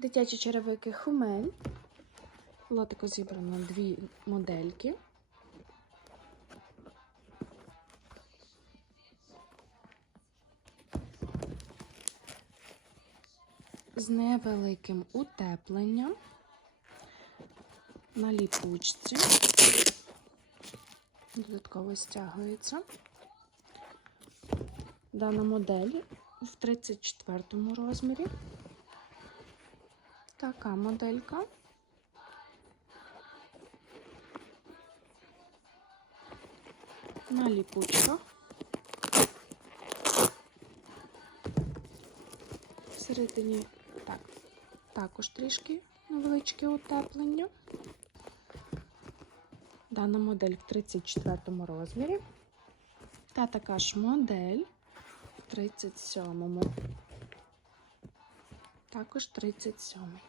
Дитячі черевики Хумель. В Лотику зібрано дві модельки. З невеликим утепленням на ліпучці. Додатково стягується. Дана модель в 34 розмірі. Така моделька. На ліпучках. Всередині так, також трішки невеличке утеплення. Дана модель в 34 розмірі. Та така ж модель в 37. Також 37.